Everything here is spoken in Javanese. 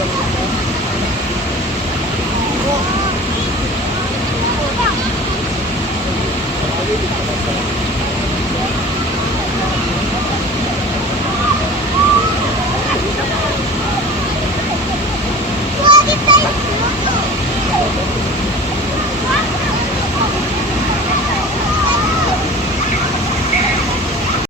Thank you.